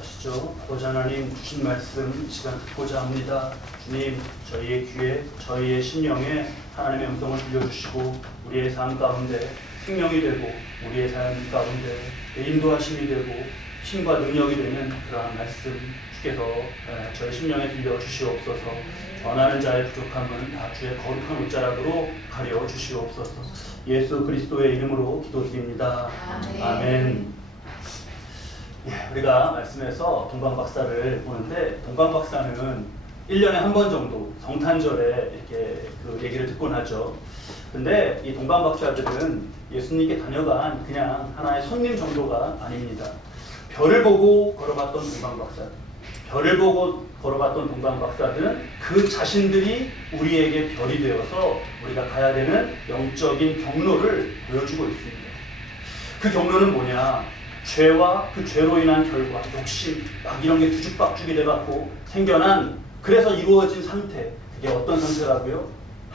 기도하시죠. 아버지 하나님 주신 말씀 이 시간 듣고자 합니다. 주님, 저희의 귀에 저희의 심령에 하나님의 음성을 들려주시고 우리의 삶 가운데 생명이 되고 우리의 삶 가운데 인도하심이 되고 힘과 능력이 되는 그러한 말씀 주께서 저희 심령에 들려주시옵소서. 전하는 자의 부족함은 다 주의 거룩한 옷자락으로 가려 주시옵소서. 예수 그리스도의 이름으로 기도드립니다. 아멘. 우리가 말씀에서 동방박사를 보는데, 동방박사는 1년에 한 번 정도 성탄절에 이렇게 그 얘기를 듣곤 하죠. 근데 이 동방박사들은 예수님께 다녀간 그냥 하나의 손님 정도가 아닙니다. 별을 보고 걸어갔던 동방박사, 별을 보고 걸어갔던 동방박사들은 그 자신들이 우리에게 별이 되어서 우리가 가야 되는 영적인 경로를 보여주고 있습니다. 그 경로는 뭐냐? 죄와 그 죄로 인한 결과, 욕심, 막 이런 게 뒤죽박죽이 돼갖고 생겨난, 그래서 이루어진 상태, 그게 어떤 상태라고요?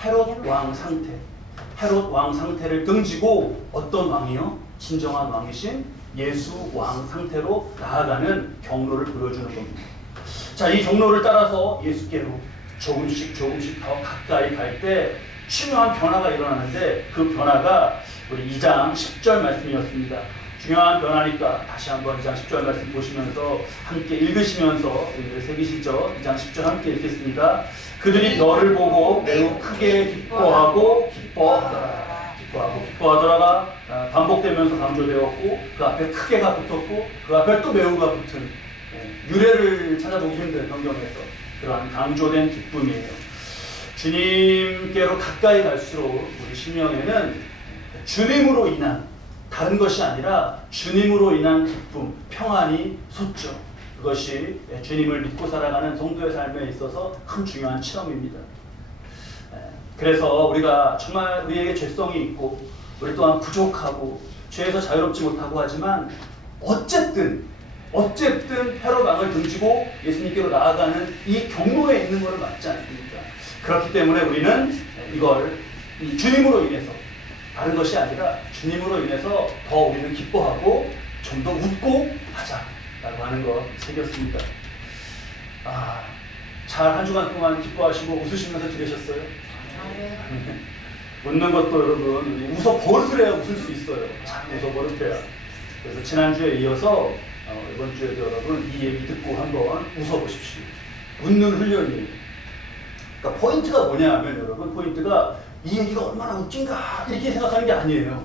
헤롯 왕 상태. 헤롯 왕 상태를 등지고 어떤 왕이요? 진정한 왕이신 예수 왕 상태로 나아가는 경로를 보여주는 겁니다. 자, 이 경로를 따라서 예수께로 조금씩 더 가까이 갈 때 중요한 변화가 일어나는데, 그 변화가 우리 2장 10절 말씀이었습니다. 중요한 변화니까 다시 한번 2장 10절 말씀 보시면서 함께 읽으시면서 새기시죠. 2장 10절 함께 읽겠습니다. 그들이 너를 보고 매우 크게 기뻐하더라가 반복되면서 강조되었고, 그 앞에 크게가 붙었고 그 앞에 또 매우가 붙은, 유래를 찾아보기 힘든 성경에서 그러한 강조된 기쁨이에요. 주님께로 가까이 갈수록 우리 심령에는 주님으로 인한, 다른 것이 아니라 주님으로 인한 기쁨, 평안이 솟죠. 그것이 주님을 믿고 살아가는 성도의 삶에 있어서 큰 중요한 체험입니다. 그래서 우리가 정말 우리에게 죄성이 있고 우리 또한 부족하고 죄에서 자유롭지 못하고 하지만 어쨌든 헤롯 왕을 등지고 예수님께로 나아가는 이 경로에 있는 것을 맞지 않습니까? 그렇기 때문에 우리는 이걸 주님으로 인해서, 다른 것이 아니라 주님으로 인해서 더 우리는 기뻐하고 좀 더 웃고 하자라고 하는 것 새겼습니다. 잘 한 주간 동안 기뻐하시고 웃으시면서 지내셨어요? 웃는 것도 여러분, 웃어 버릇해야 웃을 수 있어요. 웃어 버릇해야. 그래서 지난주에 이어서 이번 주에도 여러분 이 얘기 듣고 한번 웃어보십시오. 웃는 훈련이에요. 그러니까 포인트가 뭐냐 하면, 여러분 포인트가 이 얘기가 얼마나 웃긴가 이렇게 생각하는 게 아니에요.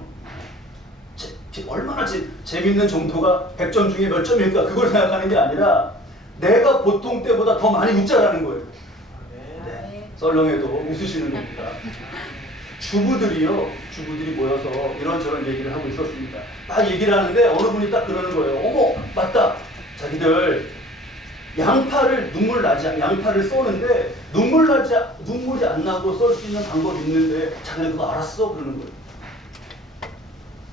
얼마나 재밌는 정도가 100점 중에 몇 점일까 그걸 생각하는 게 아니라 내가 보통 때보다 더 많이 웃자라는 거예요. 네. 썰렁해도 웃으시는 겁니다. 주부들이 모여서 이런저런 얘기를 하고 있었습니다. 막 얘기를 하는데 어느 분이 딱 그러는 거예요. 어머, 맞다. 자기들 양파를 써는데 눈물이 안 나고 썰 수 있는 방법이 있는데 자기네 그거 알았어? 그러는 거예요.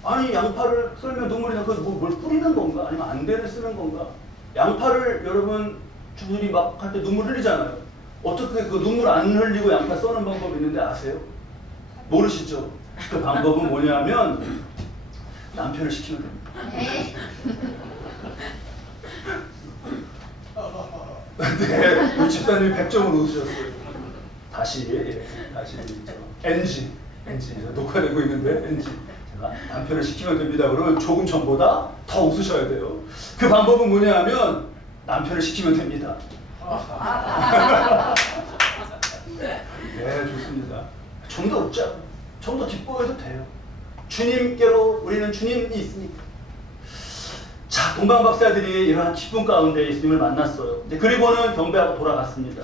아니, 양파를 썰면 눈물이 나고 뭘 뿌리는 건가? 아니면 안대를 쓰는 건가? 양파를 여러분 주부들이 막 할 때 눈물 흘리잖아요. 어떻게 그 눈물 안 흘리고 양파 써는 방법이 있는데 아세요? 모르시죠? 그 방법은 뭐냐면 남편을 시키면 됩니다. 네, 우리 집사님이 100점으로 웃으셨어요. 다시 NG 녹화되고 있는데 NG. 제가 남편을 시키면 됩니다. 그러면 조금 전보다 더 웃으셔야 돼요. 그 방법은 뭐냐 하면 남편을 시키면 됩니다. 네, 좋습니다. 좀 더 웃자. 좀 더 기뻐해도 돼요. 주님께로 우리는 주님이 있으니까. 자, 동방박사들이 이러한 기쁨 가운데 예수님을 만났어요. 그리고는 경배하고 돌아갔습니다.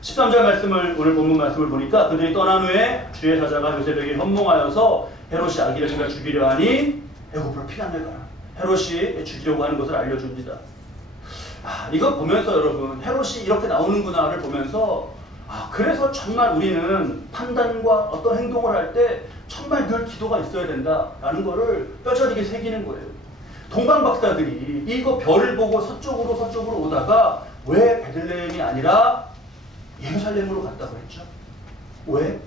13절 말씀을, 오늘 본문 말씀을 보니까 그들이 떠난 후에 주의 사자가 요셉에게 현몽하여서 헤롯이 아기를 제가 죽이려 하니 애굽으로 피난을 가라. 헤롯이 죽이려고 하는 것을 알려줍니다. 이거 보면서 여러분, 헤롯이 이렇게 나오는구나를 보면서 그래서 정말 우리는 판단과 어떤 행동을 할 때 정말 늘 기도가 있어야 된다라는 거를 뼈저리게 새기는 거예요. 동방박사들이 이거 별을 보고 서쪽으로 오다가 왜 베들레헴이 아니라 예루살렘으로 갔다고 했죠? 왜?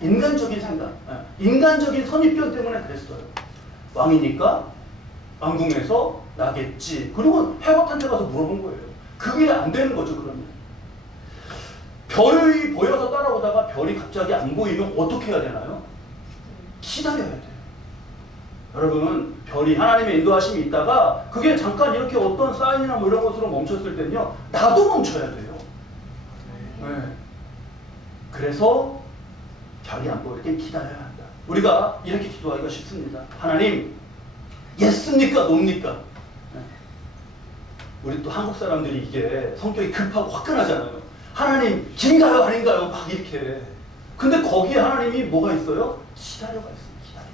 인간적인 생각, 인간적인 선입견 때문에 그랬어요. 왕이니까 왕궁에서 나겠지. 그리고 헤롯한테 가서 물어본 거예요. 그게 안 되는 거죠, 그러면. 별이 보여서 따라오다가 별이 갑자기 안 보이면 어떻게 해야 되나요? 기다려야 돼요. 여러분, 별이 하나님의 인도하심이 있다가 그게 잠깐 이렇게 어떤 사인이나 뭐 이런 것으로 멈췄을 때는요, 나도 멈춰야 돼요. 네. 그래서 별이 안 보일 땐 기다려야 한다. 우리가 이렇게 기도하기가 쉽습니다. 하나님, 예스입니까? 노입니까? 네. 우리 또 한국 사람들이 이게 성격이 급하고 화끈하잖아요. 하나님, 긴가요? 아닌가요? 막 이렇게. 근데 거기에 하나님이 뭐가 있어요? 기다려가 있어요. 기다려.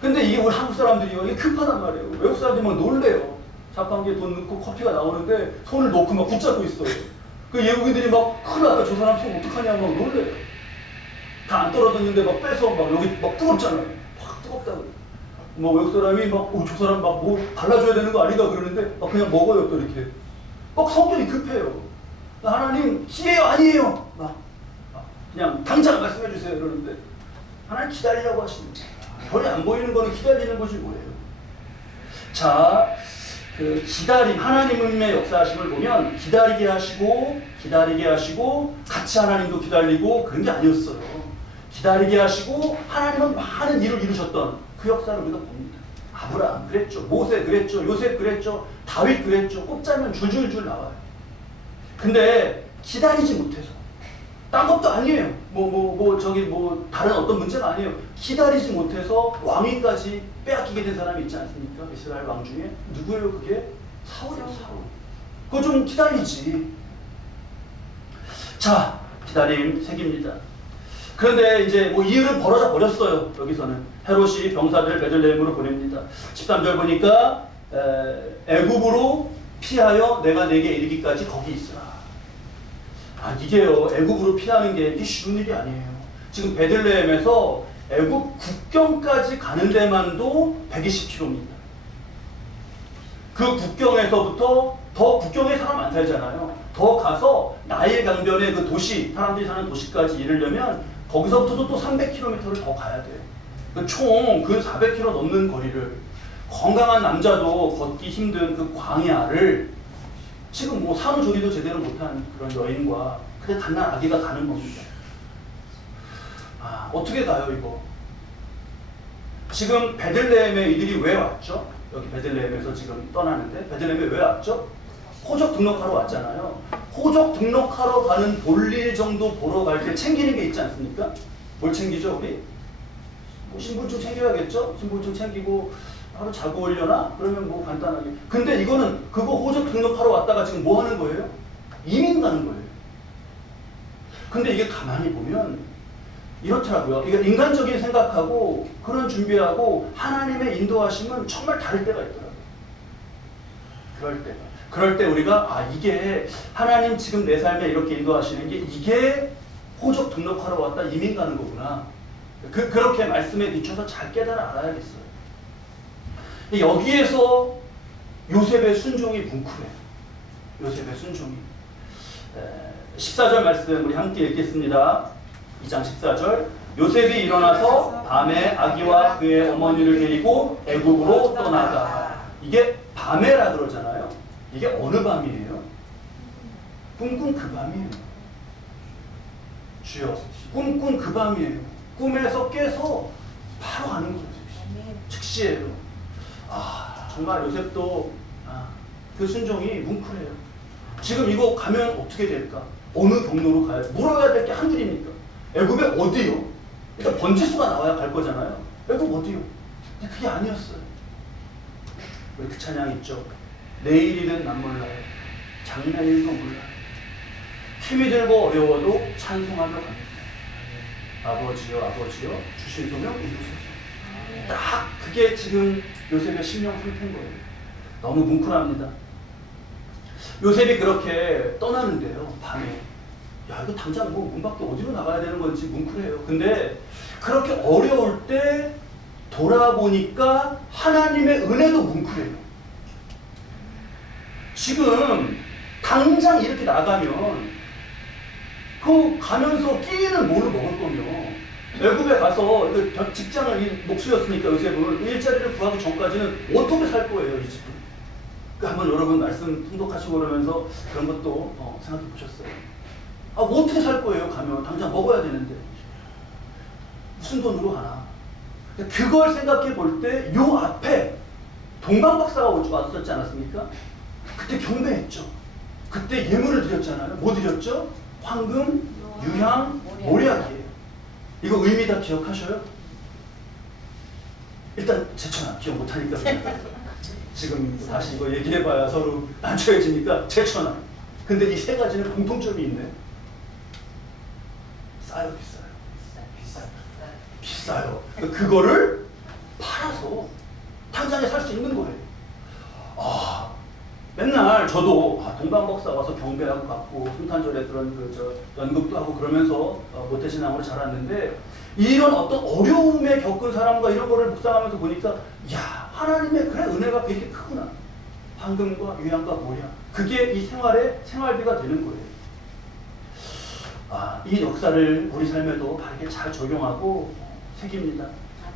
근데 이게 우리 한국 사람들이요, 이게 급하단 말이에요. 외국 사람들이 막 놀래요. 자판기에 돈 넣고 커피가 나오는데 손을 놓고 막 붙잡고 있어요. 그 외국인들이 막 큰일 났다, 저 사람 손 어떡하냐 막 놀래요. 다 안 떨어졌는데 막 빼서 막 여기 막 뜨겁잖아요. 막 뜨겁다고. 뭐 외국 사람이 막 저 사람 막 뭐 발라줘야 되는 거 아닌가 그러는데 막 그냥 먹어요 또 이렇게. 막 성격이 급해요. 하나님 시에요 아니에요? 막 그냥 당장 말씀해 주세요 이러는데 하나님 기다리라고 하십니다. 별이 안 보이는 거는 기다리는 것이 뭐예요? 자, 그 기다림, 하나님의 역사하심을 보면 기다리게 하시고 같이 하나님도 기다리고 그런 게 아니었어요. 기다리게 하시고 하나님은 많은 일을 이루셨던 그 역사를 우리가 봅니다. 아브라함 그랬죠. 모세 그랬죠. 요셉 그랬죠. 다윗 그랬죠. 꼽자면 줄줄줄 나와요. 근데 기다리지 못해서 딴 것도 아니에요. 다른 어떤 문제가 아니에요. 기다리지 못해서 왕위까지 빼앗기게 된 사람이 있지 않습니까? 이스라엘 왕 중에 누구예요? 그게 사울이에요. 사울. 그거 좀 기다리지. 자, 기다림 생깁니다. 그런데 이제 뭐 이 일은 벌어져 버렸어요. 여기서는 헤롯이 병사들을 베들레헴으로 보냅니다. 13절 보니까 애굽으로 피하여 내가 내게 이르기까지 거기 있으라. 이게요, 애굽으로 피하는 게 이게 쉬운 일이 아니에요. 지금 베들레헴에서 애굽 국경까지 가는 데만도 120km입니다. 그 국경에서부터 더 국경에 사람 안 살잖아요. 더 가서 나일 강변의 그 도시, 사람들이 사는 도시까지 이르려면 거기서부터도 또 300km를 더 가야 돼요. 총 그 400km 넘는 거리를 건강한 남자도 걷기 힘든 그 광야를 지금 뭐 산후조리도 제대로 못한 그런 여인과 그냥 갓난 아기가 가는 겁니다. 어떻게 가요 이거? 지금 베들레헴에 이들이 왜 왔죠? 여기 베들레헴에서 지금 떠나는데 베들레헴에 왜 왔죠? 호적 등록하러 왔잖아요. 호적 등록하러 가는 볼일 정도 보러 갈 때 챙기는 게 있지 않습니까? 뭘 챙기죠 우리? 뭐 신분증 챙겨야겠죠? 신분증 챙기고 하루 자고 오려나? 그러면 뭐 간단하게. 근데 이거는 그거 호적 등록하러 왔다가 지금 뭐 하는 거예요? 이민 가는 거예요. 근데 이게 가만히 보면 이렇더라고요. 이게 인간적인 생각하고 그런 준비하고 하나님의 인도하심은 정말 다를 때가 있더라고요. 그럴 때 우리가 이게 하나님 지금 내 삶에 이렇게 인도하시는 게 이게 호적 등록하러 왔다 이민 가는 거구나. 그렇게 말씀에 비춰서 잘 깨달아 알아야겠어요. 여기에서 요셉의 순종이 뭉클해요. 요셉의 순종이. 14절 말씀 우리 함께 읽겠습니다. 2장 14절. 요셉이 일어나서 밤에 아기와 그의 어머니를 데리고 애굽으로 떠나가. 이게 밤에라 그러잖아요. 이게 어느 밤이에요? 꿈꾼 그 밤이에요. 주여, 꿈꾼 그 밤이에요. 꿈에서 깨서 바로 가는 거예요. 즉시예요. 정말 요셉도 그 순종이 뭉클해요. 지금 이거 가면 어떻게 될까? 어느 경로로 가야 돼? 물어야 될 게 한둘입니까? 애굽에 어디요? 일단 번지수가 나와야 갈 거잖아요. 애굽 어디요? 근데 그게 아니었어요. 우리 그 찬양 있죠? 내일일은 난 몰라요. 장래일도 몰라요. 힘이 들고 어려워도 찬송하며 갑니다. 아버지여 아버지여 주신 소명 이루소서. 딱 그게 지금 요셉의 심령 상태인 거예요. 너무 뭉클합니다. 요셉이 그렇게 떠나는데요. 밤에 이거 당장 뭐 문 밖에 어디로 나가야 되는 건지 뭉클해요. 근데 그렇게 어려울 때 돌아보니까 하나님의 은혜도 뭉클해요. 지금 당장 이렇게 나가면 그 가면서 끼니는 뭘로 먹을 거며 애굽에 가서 직장을 목수였으니까 요셉은 일자리를 구하기 전까지는 어떻게 살 거예요, 이 집은? 한번 여러분 말씀 통독하시고 그러면서 그런 것도 생각해 보셨어요? 아, 어떻게 살 거예요? 가면 당장 먹어야 되는데 무슨 돈으로 가나? 그걸 생각해 볼 때 요 앞에 동방박사가 왔었지 않았습니까? 그때 경배했죠. 그때 예물을 드렸잖아요. 뭐 드렸죠? 황금, 유향, 모략이에요. 이거 의미 다 기억하셔요? 일단 제천아 기억 못하니까 지금 다시 이거 얘기해봐야 서로 난처해지니까 제천아. 근데 이 세 가지는 공통점이 있네. 싸요, 비싸요? 비싸요. 그거를 팔아서 당장에 살 수 있는 거예요. 아, 맨날 저도 동방박사 와서 경배하고 갔고 성탄절에 그런 연극도 하고 그러면서 모태신앙으로 자랐는데 이런 어떤 어려움에 겪은 사람과 이런 거를 묵상하면서 보니까 야, 하나님의 그래 은혜가 되게 크구나. 황금과 유향과 모략. 그게 이 생활비가 되는 거예요. 이 역사를 우리 삶에도 바르게 잘 적용하고 새깁니다.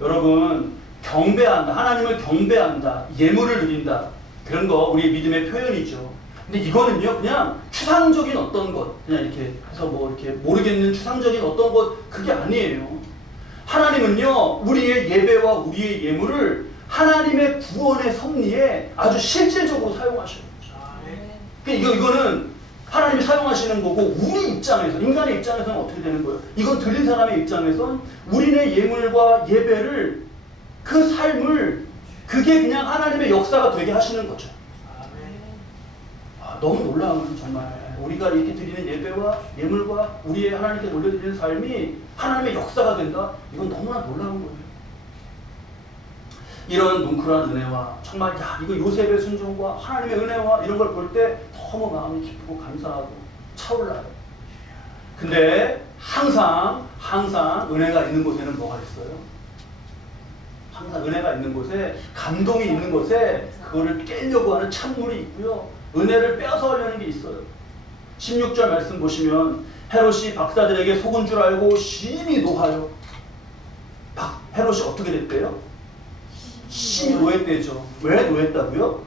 여러분, 경배한다. 하나님을 경배한다. 예물을 드린다. 그런 거 우리의 믿음의 표현이죠. 근데 이거는요, 그냥 추상적인 어떤 것, 그냥 이렇게 해서 뭐 이렇게 모르겠는 추상적인 어떤 것, 그게 아니에요. 하나님은요, 우리의 예배와 우리의 예물을 하나님의 구원의 섭리에 아주 실질적으로 사용하셔요. 이거는 하나님이 사용하시는 거고, 우리 입장에서, 인간의 입장에서는 어떻게 되는 거예요? 이건 드린 사람의 입장에선 우리네 예물과 예배를, 그 삶을, 그게 그냥 하나님의 역사가 되게 하시는 거죠. 너무 놀라운, 정말 우리가 이렇게 드리는 예배와 예물과 우리의 하나님께 올려드리는 삶이 하나님의 역사가 된다? 이건 너무나 놀라운 거예요. 이런 뭉클한 은혜와 정말 이거 요셉의 순종과 하나님의 은혜와 이런 걸 볼 때 너무 마음이 기쁘고 감사하고 차올라요. 근데 항상 은혜가 있는 곳에는 뭐가 있어요? 항상 은혜가 있는 곳에, 감동이 있는 곳에 그거를 깨려고 하는 찬물이 있고요. 은혜를 빼앗아가려는 게 있어요. 16절 말씀 보시면 헤롯이 박사들에게 속은 줄 알고 심히 노하여. 헤롯이 어떻게 됐대요? 심히 노했대죠. 왜 노했다고요?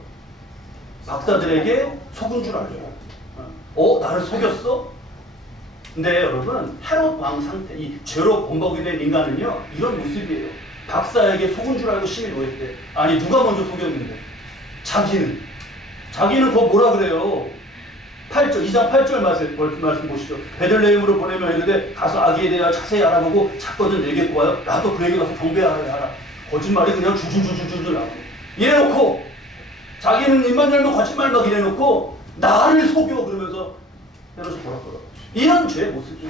박사들에게 속은 줄 알고. 나를 속였어? 근데 여러분, 헤롯 왕 상태, 이 죄로 범벅이 된 인간은요, 이런 모습이에요. 박사에게 속은 줄 알고 심히 노했대. 아니, 누가 먼저 속였는데? 자기는 그거 뭐라 그래요? 2장 8절 말씀 보시죠. 베들레헴으로 보내면 이르되 가서 아기에 대하여 자세히 알아보고 작거든 내게 구하여 나도 그에게 가서 경배하라 하라. 거짓말이 그냥 줄줄줄줄줄 나오고, 이래놓고 자기는 입만 열면 거짓말 막 이래놓고 나를 속여 그러면서 헤롯이 보라더라. 이런 죄의 모습이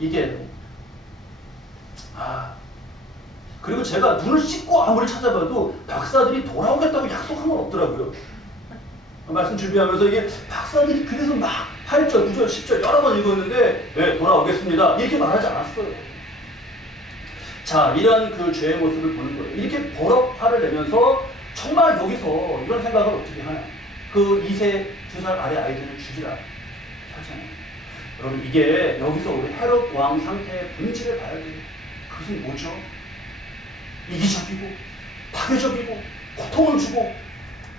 이게. 그리고 제가 눈을 씻고 아무리 찾아봐도 박사들이 돌아오겠다고 약속한 건 없더라고요. 말씀 준비하면서 이게 박사들이 그래서 막 8절, 9절, 10절 여러 번 읽었는데 네, 돌아오겠습니다. 이렇게 말하지 않았어요. 자, 이런 그 죄의 모습을 보는 거예요. 이렇게 버럭 화를 내면서 정말 여기서 이런 생각을 어떻게 하나. 그 2세, 2살 아래 아이들을 죽이라 하잖아요. 여러분, 이게 여기서 우리 헤롯 왕 상태의 본질을 봐야 돼요. 그것은 뭐죠? 이기적이고 파괴적이고 고통을 주고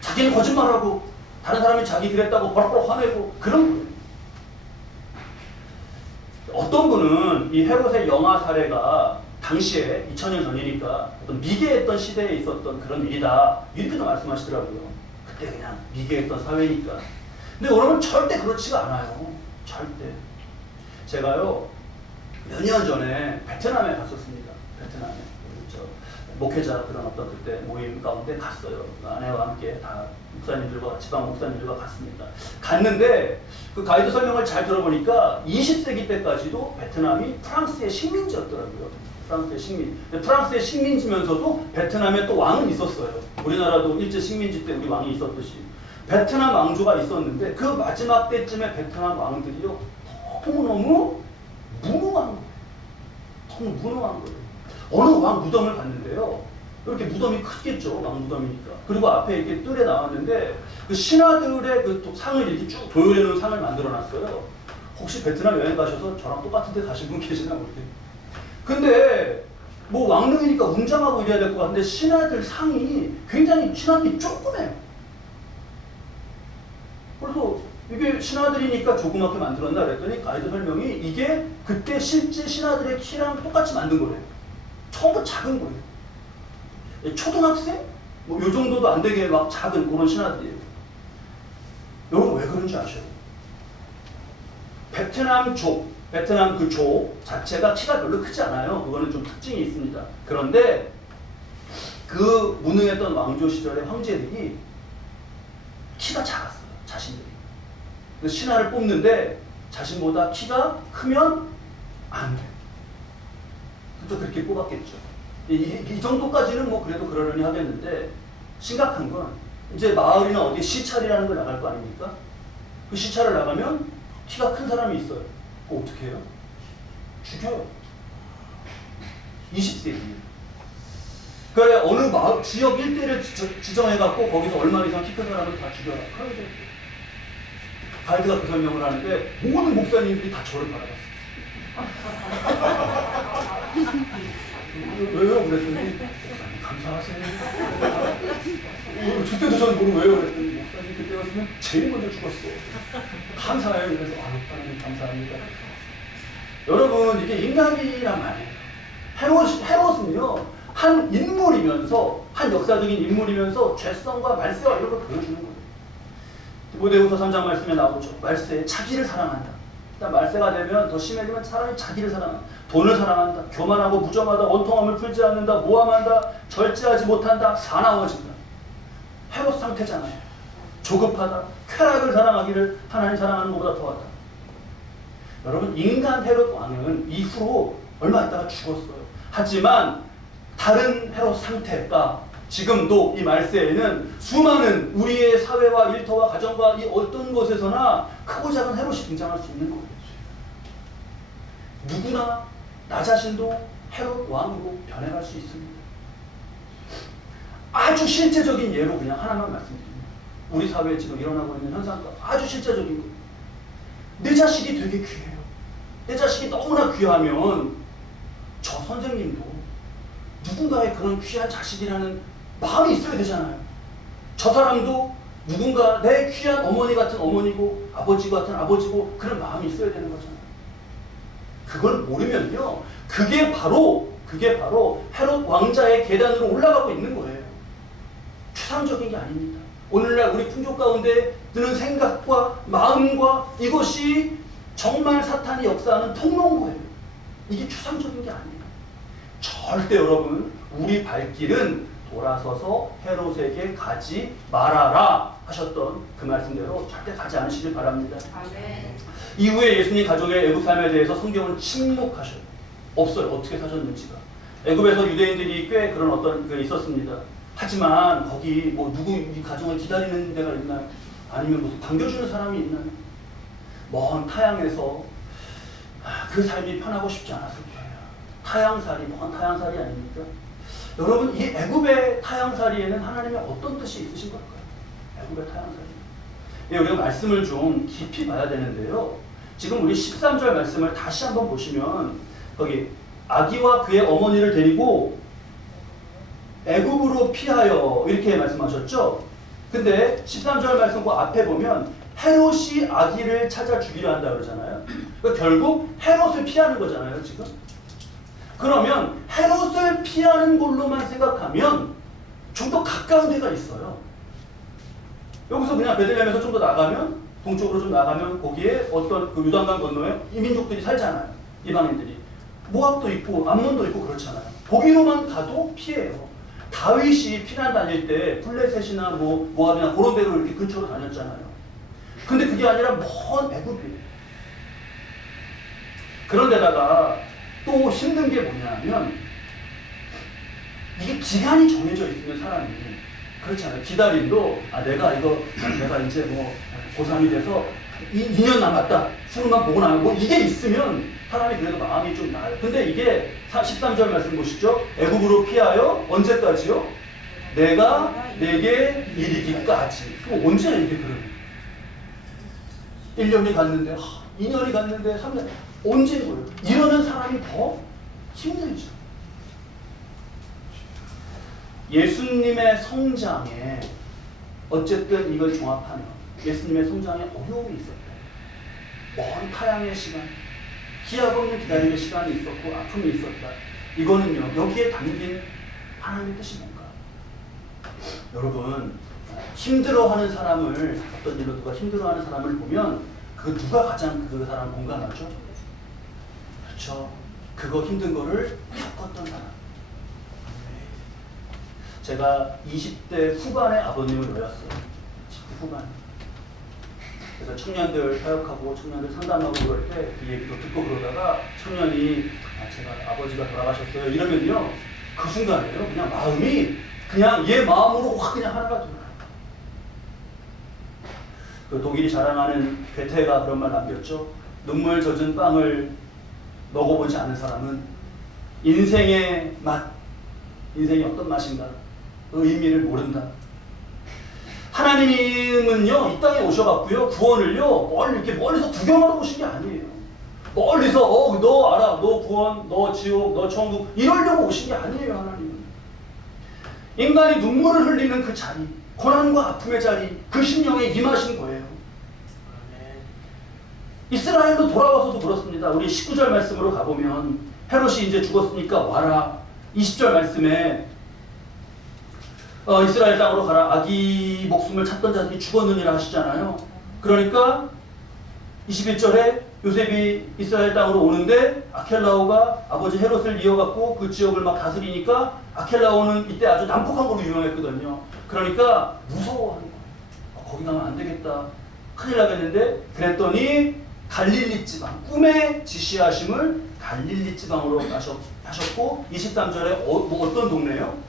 자기는 거짓말하고 다른 사람이 자기 그랬다고 버럭버럭 화내고 그런 거예요. 어떤 분은 이 헤롯의 영아 사례가 당시에 2000년 전이니까 어떤 미개했던 시대에 있었던 그런 일이다 이렇게도 말씀하시더라고요. 그때 그냥 미개했던 사회니까. 근데 여러분, 절대 그렇지가 않아요. 절대. 제가요 몇 년 전에 베트남에 갔었습니다. 베트남에 목회자 그런 어떤 그때 모임 가운데 갔어요. 아내와 함께 다 목사님들과 지방 목사님들과 갔습니다. 갔는데 그 가이드 설명을 잘 들어보니까 20세기 때까지도 베트남이 프랑스의 식민지였더라고요. 프랑스의 식민. 프랑스의 식민지면서도 베트남에 또 왕은 있었어요. 우리나라도 일제 식민지 때 우리 왕이 있었듯이 베트남 왕조가 있었는데 그 마지막 때쯤에 베트남 왕들이요 너무너무 무능한 거예요. 너무 무능한 거예요. 어느 왕 무덤을 갔는데요. 이렇게 무덤이 크겠죠. 왕 무덤이니까. 그리고 앞에 이렇게 뜰에 나왔는데 그 신하들의 그 상을 이렇게 쭉 도열해 놓은 상을 만들어 놨어요. 혹시 베트남 여행 가셔서 저랑 똑같은 데 가신 분 계시나 모르겠어요. 근데 뭐 왕릉이니까 웅장하고 이래야 될 것 같은데 신하들 상이 굉장히 신하들이 조그매요. 그래서 이게 신하들이니까 조그맣게 만들었나 그랬더니 가이드 설명이 이게 그때 실제 신하들의 키랑 똑같이 만든 거래요. 처음부터 작은 거예요. 초등학생? 뭐 요 정도도 안 되게 막 작은 그런 신하들이에요. 여러분 왜 그런지 아셔요? 베트남 그 족 자체가 키가 별로 크지 않아요. 그거는 좀 특징이 있습니다. 그런데 그 무능했던 왕조 시절의 황제들이 키가 작았어요. 자신들이. 그래서 신하를 뽑는데 자신보다 키가 크면 안 돼. 또 그렇게 뽑았겠죠. 이 정도까지는 뭐 그래도 그러려니 하겠는데 심각한 건 이제 마을이나 어디 시찰이라는 걸 나갈 거 아닙니까? 그 시찰을 나가면 키가 큰 사람이 있어요. 그거 어떻게 해요? 죽여요. 20세기. 그래 어느 마을 지역 일대를 지정해갖고 거기서 얼마 이상 키 큰 사람을 다 죽여라. 그럼 이제 가이드가 그 설명을 하는데 모든 목사님들이 다 저를 바라봤어요. 왜요? 그랬더니 목사님 감사하세요. 그때도 저는 모르고 왜요? 그랬더니 목사님 그때였으면 제일 먼저 죽었어. 감사해요. 그래서 하나님 감사합니다. 여러분 이게 인간이란 말이에요. 헤롯은요 한 인물이면서 한 역사적인 인물이면서 죄성과 말세와 이런 걸 보여주는 거예요. 디모데후서 3장 말씀에 나오죠. 말세 자기를 사랑한다. 말세가 되면 더 심해지면 사람이 자기를 사랑한다. 돈을 사랑한다. 교만하고 무정하다. 원통함을 풀지 않는다. 모함한다. 절제하지 못한다. 사나워진다. 헤롯 상태잖아요. 조급하다. 쾌락을 사랑하기를 하나님 사랑하는 것보다 더하다. 여러분 인간 헤롯 왕은 이후로 얼마 있다가 죽었어요. 하지만 다른 헤롯 상태가 지금도 이 말세에는 수많은 우리의 사회와 일터와 가정과 이 어떤 곳에서나 크고 작은 헤롯이 등장할 수 있는 거예요. 누구나 나 자신도 헤롯 왕으로 변해갈 수 있습니다. 아주 실제적인 예로 그냥 하나만 말씀드립니다. 우리 사회에 지금 일어나고 있는 현상과 아주 실제적인 거예요. 내 자식이 되게 귀해요. 내 자식이 너무나 귀하면 저 선생님도 누군가의 그런 귀한 자식이라는 마음이 있어야 되잖아요. 저 사람도 누군가 내 귀한 어머니 같은 어머니고 아버지 같은 아버지고 그런 마음이 있어야 되는 거잖아요. 그걸 모르면요. 그게 바로 헤롯 왕자의 계단으로 올라가고 있는 거예요. 추상적인 게 아닙니다. 오늘날 우리 풍조 가운데 드는 생각과 마음과 이것이 정말 사탄이 역사하는 통로인 거예요. 이게 추상적인 게 아니에요. 절대 여러분 우리 발길은 돌아서서 헤롯에게 가지 말아라 하셨던 그 말씀대로 절대 가지 않으시길 바랍니다. 아멘. 이후에 예수님 가족의 애굽 삶에 대해서 성경은 침묵하셔요. 없어요. 어떻게 사셨는지가. 애굽에서 유대인들이 꽤 그런 어떤 게 있었습니다. 하지만 거기 뭐 누구 이 가정을 기다리는 데가 있나요? 아니면 무슨 반겨주는 사람이 있나요? 먼 타양에서 그 삶이 편하고 싶지 않았을 거예요. 타양살이 먼 타양살이 아닙니까? 여러분 이 애굽의 타양살이에는 하나님의 어떤 뜻이 있으신 걸까요? 애굽의 타양살이. 예, 우리가 말씀을 좀 깊이 봐야 되는데요. 지금 우리 13절 말씀을 다시 한번 보시면 거기 아기와 그의 어머니를 데리고 애굽으로 피하여 이렇게 말씀하셨죠. 근데 13절 말씀 그 앞에 보면 헤롯이 아기를 찾아 죽이려 한다 그러잖아요. 그러니까 결국 헤롯을 피하는 거잖아요 지금. 그러면 헤롯을 피하는 걸로만 생각하면 좀 더 가까운 데가 있어요. 여기서 그냥 베들레헴에서 좀 더 나가면 동쪽으로 좀 나가면 거기에 어떤 그 요단강 건너에 이민족들이 살잖아요. 이방인들이. 모압도 있고 암몬도 있고 그렇잖아요. 거기로만 가도 피해요. 다윗이 피난 다닐 때 블레셋이나 뭐 모압이나 그런 데로 이렇게 근처로 다녔잖아요. 근데 그게 아니라 먼 애굽이에요. 그런데다가 또 힘든 게 뭐냐면 이게 기간이 정해져 있으면 사람이 그렇잖아요. 기다림도 내가 이제 뭐 고3이 돼서 2년 남았다. 수능만 보고 나면 뭐 이게 있으면 사람이 그래도 마음이 좀 나아요. 근데 이게 13절 말씀 보시죠. 애굽으로 피하여 언제까지요? 내가 내게 이르기까지. 그럼 언제 이렇게 그러는 1년이 갔는데 2년이 갔는데 3년 언제인 거예요? 이러는 사람이 더 힘들죠. 예수님의 성장에 어쨌든 이걸 종합하면 예수님의 성장에 어려움이 있었다. 먼 타양의 시간, 기약 없는 기다림의 시간이 있었고 아픔이 있었다. 이거는요, 여기에 담긴 하나님의 뜻이 뭔가? 여러분, 힘들어하는 사람을, 어떤 일로 누가 힘들어하는 사람을 보면 그 누가 가장 그 사람 공감하죠? 그렇죠. 그거 힘든 거를 겪었던 사람. 제가 20대 후반에 아버님을 놓였어요. 20대 후반. 그래서 청년들 사역하고 청년들 상담하고 그럴 때 그 얘기도 듣고 그러다가 청년이 제가 아버지가 돌아가셨어요 이러면요, 그 순간에요 그냥 마음이 그냥 얘 마음으로 확 그냥 하나가 들어요. 그 독일이 자랑하는 괴테가 그런 말 남겼죠. 눈물 젖은 빵을 먹어보지 않은 사람은 인생의 맛, 인생이 어떤 맛인가 그 의미를 모른다. 하나님은요, 이 땅에 오셔갖고요, 구원을요, 이렇게 멀리서 구경하러 오신 게 아니에요. 멀리서, 너 알아, 너 구원, 너 지옥, 너 천국, 이러려고 오신 게 아니에요, 하나님은. 인간이 눈물을 흘리는 그 자리, 고난과 아픔의 자리, 그 심령에 임하신 거예요. 이스라엘로 돌아와서도 그렇습니다. 우리 19절 말씀으로 가보면, 헤롯이 이제 죽었으니까 와라. 20절 말씀에, 이스라엘 땅으로 가라. 아기 목숨을 찾던 자들이 죽었느니라 하시잖아요. 그러니까 21절에 요셉이 이스라엘 땅으로 오는데 아켈라오가 아버지 헤롯을 이어갖고 그 지역을 막 다스리니까 아켈라오는 이때 아주 난폭한 걸로 유명했거든요. 그러니까 무서워하는 거예요. 거기 가면 안 되겠다. 큰일 나겠는데 그랬더니 갈릴리 지방, 꿈의 지시하심을 갈릴리 지방으로 하셨고 23절에 어떤 동네예요?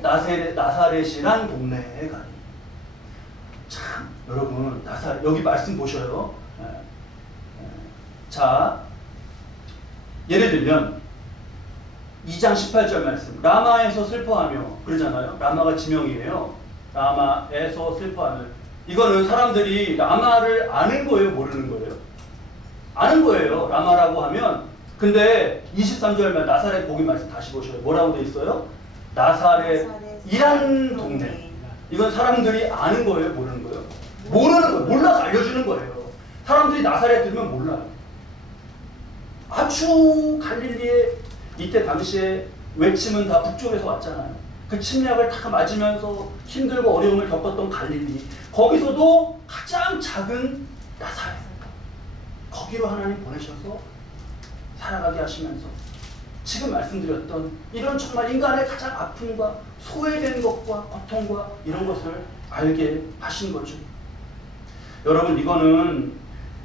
나사렛이란 동네에 가니. 참 여러분, 여기 말씀 보셔요. 자, 예를 들면 2장 18절 말씀, 라마에서 슬퍼하며 그러잖아요. 라마가 지명이에요. 라마에서 슬퍼하며. 이거는 사람들이 라마를 아는 거예요, 모르는 거예요? 아는 거예요, 라마라고 하면. 근데 23절 말 나사렛 거기 말씀 다시 보셔요. 뭐라고 돼 있어요? 나사렛이란 동네. 이건 사람들이 아는 거예요, 모르는 거예요? 모르는 거예요. 몰라서 알려주는 거예요. 사람들이 나사렛 들으면 몰라요. 아주 갈릴리에 이때 당시에 외침은 다 북쪽에서 왔잖아요. 그 침략을 다 맞으면서 힘들고 어려움을 겪었던 갈릴리. 거기서도 가장 작은 나사렛. 거기로 하나님 보내셔서 살아가게 하시면서 지금 말씀드렸던 이런 정말 인간의 가장 아픔과 소외된 것과 고통과 이런 것을 알게 하신 거죠. 여러분, 이거는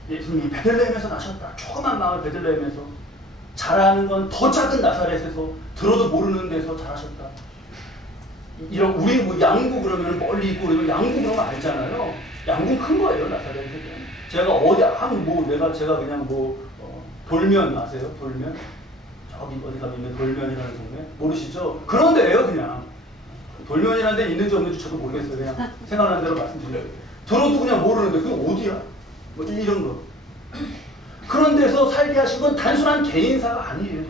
예수님이 베들레헴에서 나셨다. 조그만 마을 베들레헴에서. 자라는 건 더 작은 나사렛에서, 들어도 모르는 데서 자라셨다. 이런 우리 뭐 양구 그러면 멀리 있고 그러면 양구 그러면 알잖아요. 양구 큰 거예요, 나사렛은. 제가 제가 그냥 돌면 아세요? 돌면? 저기 어디 가면 있는 돌면이라는 동네? 모르시죠? 그런 데예요, 그냥. 돌면이라는 데 있는지 없는지 저도 모르겠어요. 그냥 생각나는 대로 말씀드려요. 들어도 그냥 모르는데 그게 어디야? 뭐 이런 거. 그런 데서 살게 하신 건 단순한 개인사가 아니에요.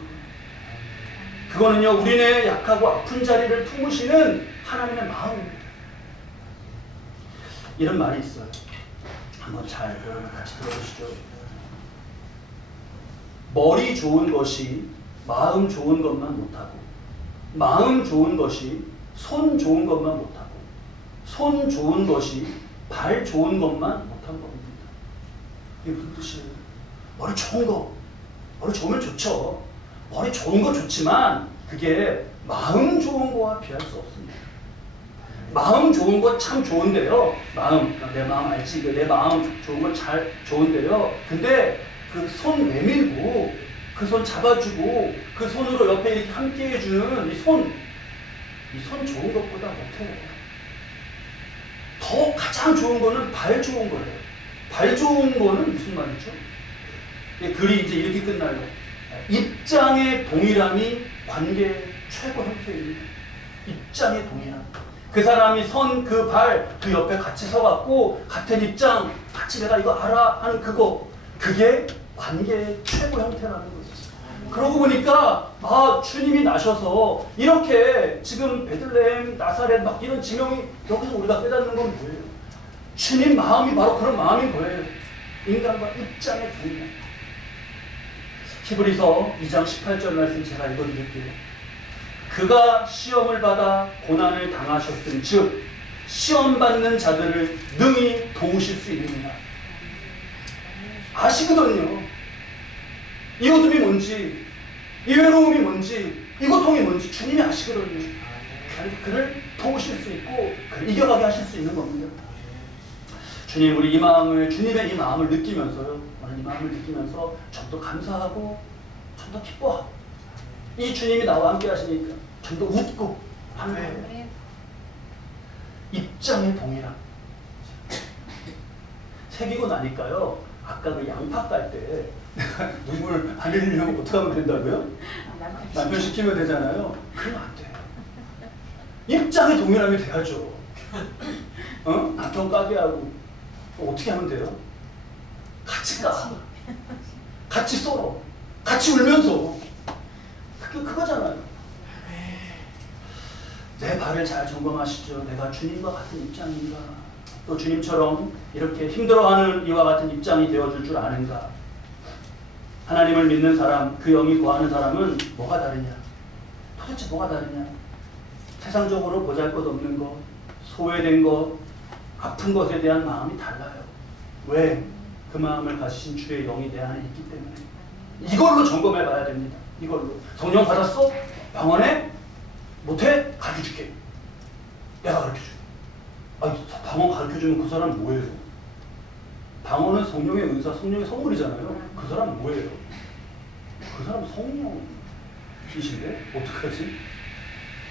그거는요, 우리네 약하고 아픈 자리를 품으시는 하나님의 마음입니다. 이런 말이 있어요. 한번 잘 같이 들어보시죠. 머리 좋은 것이 마음 좋은 것만 못하고, 마음 좋은 것이 손 좋은 것만 못하고, 손 좋은 것이 발 좋은 것만 못한 겁니다. 이게 무슨 뜻이에요? 머리 좋은 거, 머리 좋으면 좋죠. 머리 좋은 거 좋지만 그게 마음 좋은 거와 비할 수 없습니다. 마음 좋은 거 참 좋은데요. 내 마음 알지? 내 마음 좋은 거 좋은데요. 근데 그 손 내밀고 그 손 잡아주고 그 손으로 옆에 이렇게 함께 해주는 이 손 좋은 것보다 못해요. 더 가장 좋은 거는 발 좋은 거예요. 발 좋은 거는 무슨 말이죠? 글이 이제 이렇게 끝나요. 입장의 동일함이 관계의 최고 형태입니다. 입장의 동일함. 그 사람이 선, 그 발, 그 옆에 같이 서갖고 같은 입장, 같이 내가 이거 알아 하는 그게 관계의 최고 형태라는 거죠. 그러고 보니까 주님이 나셔서 이렇게 지금 베들레헴, 나사렛 막 이런 지명이 여기서 우리가 깨닫는 건 뭐예요? 주님 마음이 바로 그런 마음인 거예요. 인간과 입장의 동의다. 히브리서 2장 18절 말씀 제가 읽어드릴게요. 그가 시험을 받아 고난을 당하셨은 즉 시험받는 자들을 능히 도우실 수 있느냐. 아시거든요. 이 어둠이 뭔지, 이 외로움이 뭔지, 이 고통이 뭔지 주님이 아시거든요. 그를 도우실 수 있고 그를 이겨가게 하실 수 있는 겁니다. 주님, 우리 이 마음을, 주님의 이 마음을 느끼면서요, 오늘 이 마음을 느끼면서 좀 더 감사하고 좀 더 기뻐하고 이 주님이 나와 함께 하시니까 좀 더 웃고 하는 거예요. 입장의 동일함. 새기고 나니까요, 아까 그 양파 깔 때 눈물 안 흘리려면 어떻게 하면 된다고요? 남편 시키면 되잖아요. 그러면 안 돼요. 입장의 동일함이 돼야죠. 남편 까게 하고 어떻게 하면 돼요? 같이 까. 같이 썰어. 같이 울면서. 그거잖아요. 내 발을 잘 점검하시죠. 내가 주님과 같은 입장인가? 또 주님처럼 이렇게 힘들어하는 이와 같은 입장이 되어줄 줄 아는가? 하나님을 믿는 사람, 그 영이 거하는 사람은 뭐가 다르냐? 도대체 뭐가 다르냐? 세상적으로 보잘것없는 것, 소외된 것, 아픈 것에 대한 마음이 달라요. 왜? 그 마음을 가지신 주의 영이 내 안에 있기 때문에. 이걸로 점검해 봐야 됩니다. 이걸로. 성령 받았어? 방언해? 못해? 가르쳐줄게. 내가 가르쳐줄게. 방언 가르쳐주면 그 사람 뭐예요? 방언은 성령의 은사, 성령의 선물이잖아요. 그 사람 뭐예요? 그 사람 성령이신데? 어떡하지?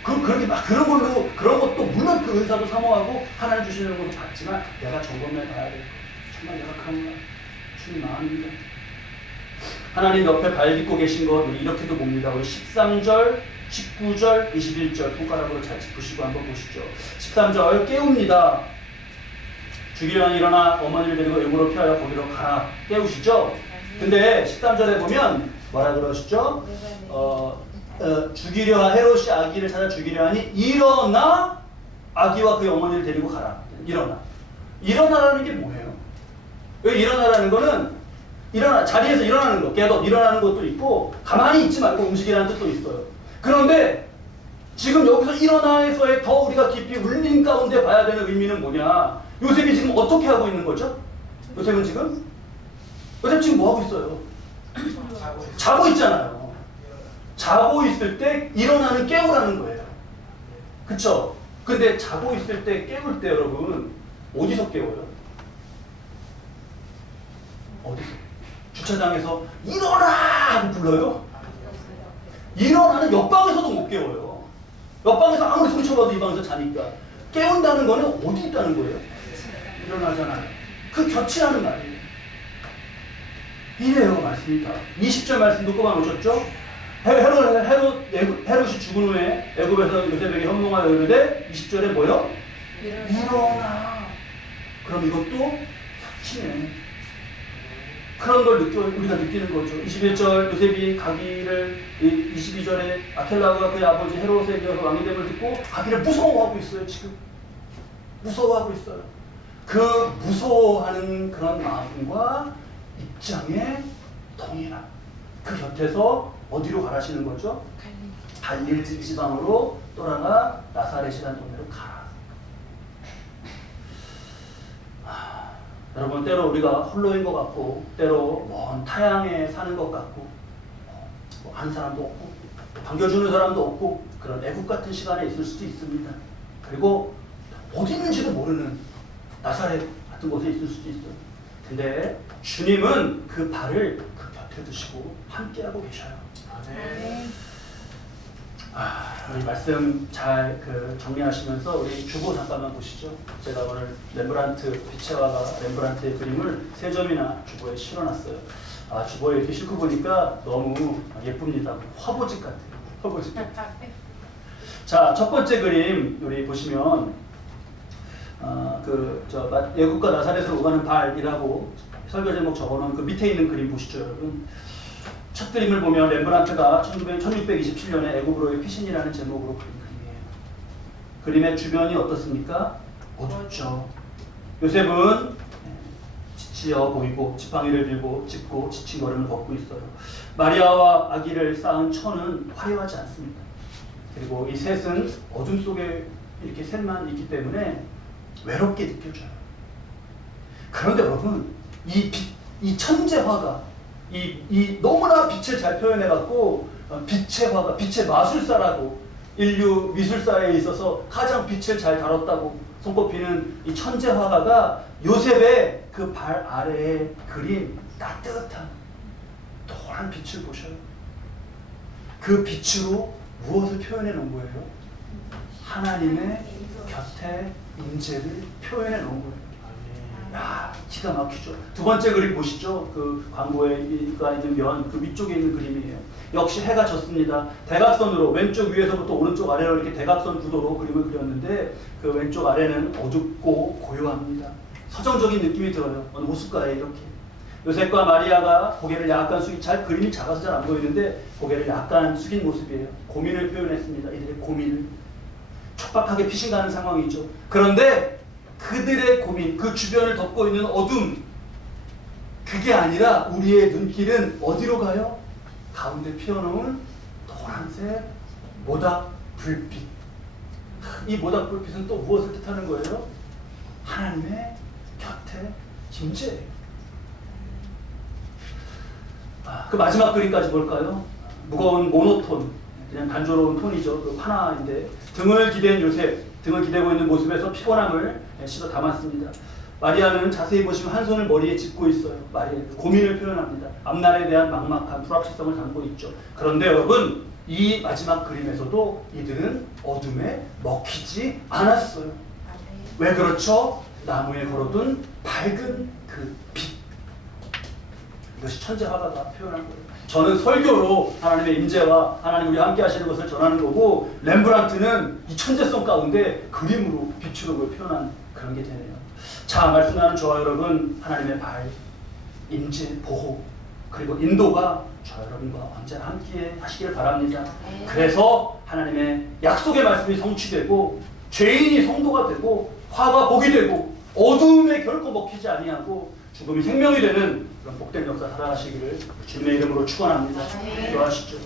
그렇게 막 그런 걸로, 그런 것도 물론 그 은사도 사모하고 하나님 주시는 것도 받지만 내가 점검해 봐야 될 거. 정말 내가 그런가? 주님 마음입니다. 하나님 옆에 발 딛고 계신 것 우리 이렇게도 봅니다. 우리 13절, 19절, 21절 손가락으로 잘 짚으시고 한번 보시죠. 13절 깨웁니다. 주기련이 일어나 어머니를 데리고 애굽으로 피하여 거기로 가라. 깨우시죠? 근데 13절에 보면 뭐라 그러시죠? 죽이려 헤롯이 아기를 찾아 죽이려 하니 일어나 아기와 그의 어머니를 데리고 가라. 일어나. 일어나라는 게 뭐예요? 왜 일어나라는 거는 자리에서 일어나는 거, 깨도 일어나는 것도 있고 가만히 있지 말고 움직이라는 뜻도 있어요. 그런데 지금 여기서 일어나에서의 더 우리가 깊이 울림 가운데 봐야 되는 의미는 뭐냐? 요셉이 지금 어떻게 하고 있는 거죠? 요셉 지금 뭐 하고 있어요? 자고 있잖아요. 자고 있을 때 일어나는 깨우라는 거예요. 그쵸? 근데 자고 있을 때 깨울 때 여러분 어디서 깨워요? 어디서? 주차장에서 일어나! 하고 불러요? 일어나는 옆방에서도 못 깨워요. 옆방에서 아무리 소리쳐봐도 이 방에서 자니까. 깨운다는 거는 어디 있다는 거예요? 일어나잖아요. 그 곁이라는 말이에요. 이래요 말씀이 다. 20절 말씀도 꼽아놓으셨죠? 헤롯이 죽은 후에 애굽에서 요셉에게 현몽하여 이르되 20절에 뭐요? 일어나. 그럼 이것도 겹치네. 그런 걸 우리가 느끼는 거죠. 21절 요셉이 가기를 22절에 아켈라우가 그의 아버지 헤롯에 이어서 왕이 됨을 듣고 가기를 무서워하고 있어요. 지금 무서워하고 있어요. 그 무서워하는 그런 마음과 입장의 동일함. 그 곁에서 어디로 가라시는 거죠? 갈릴리 지방으로 돌아가 나사렛이라는 동네로 가라. 여러분 때로 우리가 홀로인 것 같고 때로 먼 타향에 사는 것 같고 뭐 하는 사람도 없고 반겨주는 사람도 없고 그런 애국 같은 시간에 있을 수도 있습니다. 그리고 어디 있는지도 모르는 나사렛 같은 곳에 있을 수도 있어요. 근데 주님은 그 발을 그 곁에 두시고 함께하고 계셔요. 네. 우리 말씀 잘 정리하시면서 우리 주보 잠깐만 보시죠. 제가 오늘 빛채화가 렘브란트의 그림을 3점이나 주보에 실어놨어요. 주보에 이렇게 싣고 보니까 너무 예쁩니다. 화보집 같아요. 화보집. 자, 첫 번째 그림 우리 보시면 애굽과 나사렛으로 오가는 발이라고 설교 제목 적어놓은 그 밑에 있는 그림 보시죠, 여러분. 첫 그림을 보면 렘브란트가 1627년에 애굽으로의 피신이라는 제목으로 그린 그림이에요. 그림의 주변이 어떻습니까? 어둡죠. 요셉은 지쳐 보이고 지팡이를 들고 짚고 지친 걸음을 걷고 있어요. 마리아와 아기를 쌓은 처는 화려하지 않습니다. 그리고 이 셋은 어둠 속에 이렇게 셋만 있기 때문에 외롭게 느껴져요. 그런데 여러분, 이 천재 화가 이 너무나 빛을 잘 표현해갖고 빛의 화가, 빛의 마술사라고, 인류 미술사에 있어서 가장 빛을 잘 다뤘다고 손꼽히는 이 천재 화가가 요셉의 그 발 아래에 그린 따뜻한 노란 빛을 보셔요. 그 빛으로 무엇을 표현해 놓은 거예요? 하나님의 곁에 임재를 표현해 놓은 거예요. 야, 기가 막히죠. 두 번째 그림 보시죠. 그 광고에 있는 면, 그 위쪽에 있는 그림이에요. 역시 해가 졌습니다. 대각선으로 왼쪽 위에서부터 오른쪽 아래로 이렇게 대각선 구도로 그림을 그렸는데 그 왼쪽 아래는 어둡고 고요합니다. 서정적인 느낌이 들어요. 어느 호숫가에 이렇게. 요셉과 마리아가 고개를 약간 잘 그림이 작아서 잘 안 보이는데 고개를 약간 숙인 모습이에요. 고민을 표현했습니다. 이들의 고민을. 촉박하게 피신가는 상황이죠. 그런데 그들의 고민, 그 주변을 덮고 있는 어둠, 그게 아니라 우리의 눈길은 어디로 가요? 가운데 피어놓은 노란색 모닥 불빛. 이 모닥 불빛은 또 무엇을 뜻하는 거예요? 하나님의 곁에 임재예요. 그 마지막 그림까지 볼까요? 무거운 모노톤, 그냥 단조로운 톤이죠. 그 파나인데 등을 기댄 요셉, 등을 기대고 있는 모습에서 피곤함을 실어 담았습니다. 마리아는 자세히 보시면 한 손을 머리에 짚고 있어요. 마리아의 고민을 표현합니다. 앞날에 대한 막막한 불확실성을 담고 있죠. 그런데 여러분, 이 마지막 그림에서도 이들은 어둠에 먹히지 않았어요. 왜 그렇죠? 나무에 걸어둔 밝은 그 빛. 이것이 천재 화가가 표현한 거예요. 저는 설교로 하나님의 임재와 하나님 우리 함께 하시는 것을 전하는 거고, 렘브란트는 이 천재성 가운데 그림으로 빛으로 그걸 표현한 그런 게 되네요. 자, 말씀 나눈 저와 여러분, 하나님의 발, 임재, 보호, 그리고 인도가 저와 여러분과 언제나 함께 하시기를 바랍니다. 그래서 하나님의 약속의 말씀이 성취되고 죄인이 성도가 되고 화가 복이 되고 어둠에 결코 먹히지 아니하고 죽음이 생명이 되는 그런 복된 역사 살아가시기를 주님의 이름으로 축원합니다. 기도하시죠.